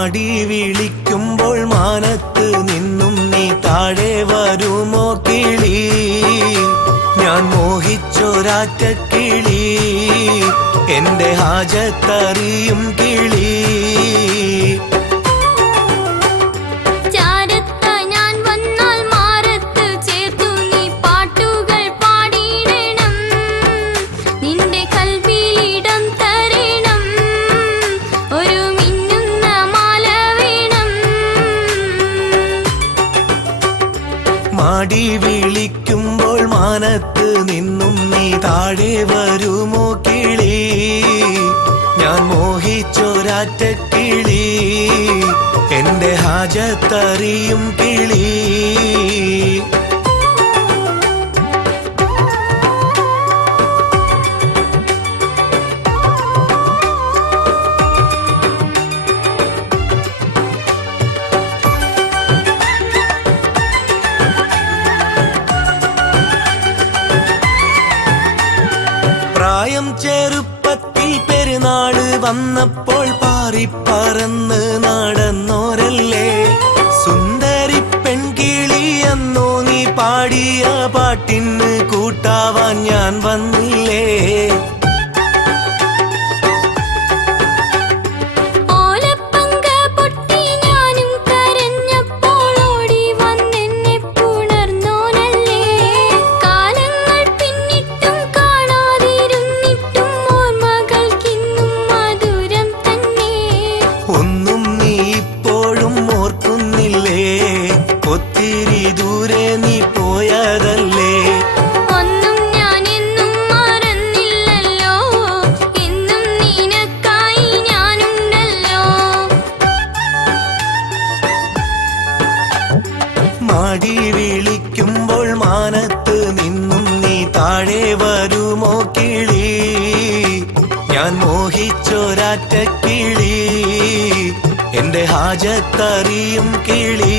മാടി വിളിക്കുമ്പോൾ മാനത്ത് നിന്നും നീ താഴെ വരുമോ കിളി? ഞാൻ മോഹിച്ചൊരാറ്റ കിളി, എന്റെ ഹാജത്തറിയും കിളി. മാടി വിളിക്കുമ്പോൾ മാനത്ത് നിന്നും നീ താഴെ വരുമോ കിളി? ഞാൻ മോഹിച്ചൊരാറ്റ കിളി, എന്റെ ഹാജത്തറിയും കിളി. പ്രായം ചെറുപ്പത്തിൽ പെരുന്നാള് വന്നപ്പോൾ പാറിപ്പറന്ന് നടന്നോരല്ലേ സുന്ദരി പെൺകിളി. എന്നോ നീ പാടിയ പാട്ടിന് കൂട്ടാവാൻ ഞാൻ വന്നില്ലേ? ഒന്നും നീ ഇപ്പോഴും ഓർക്കുന്നില്ലേ? ഒത്തിരി ദൂരെ നീ പോയതല്ലേ? ഒന്നും ഞാൻ എന്നും മറന്നില്ലല്ലോ, എന്നും നിനക്കായി ഞാനുണ്ടല്ലോ. മാടി വിളിക്കുമ്പോൾ മാനത്ത് നിന്നും നീ താഴെ വരുമോ കിളി? ഞാൻ മോഹിച്ചൊരാറ്റ കിളി, എന്റെ ഹാജത്തറിയും കിളി.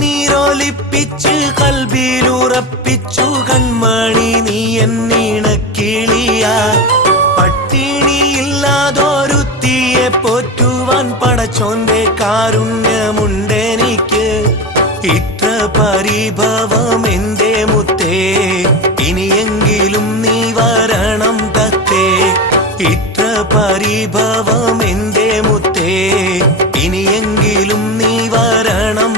കണ്ണീരൊലിപ്പിച്ച് കൽബിലുറപ്പിച്ചു കൺമണി നീ എന്നീണക്കിളിയാ. പട്ടിണിയില്ലാതൊരുത്തിയെ പോറ്റുവാൻ പടച്ചോന്റെ കാരുണ്യമുണ്ടെനിക്ക്. ഇത്ര പരിഭവം എന്റെ മുത്തേ, ഇനിയെങ്കിലും നീ വരണം തത്തേ. ഇത്ര പരിഭവം എന്റെ മുത്തേ, ഇനിയെങ്കിലും നീ വരണം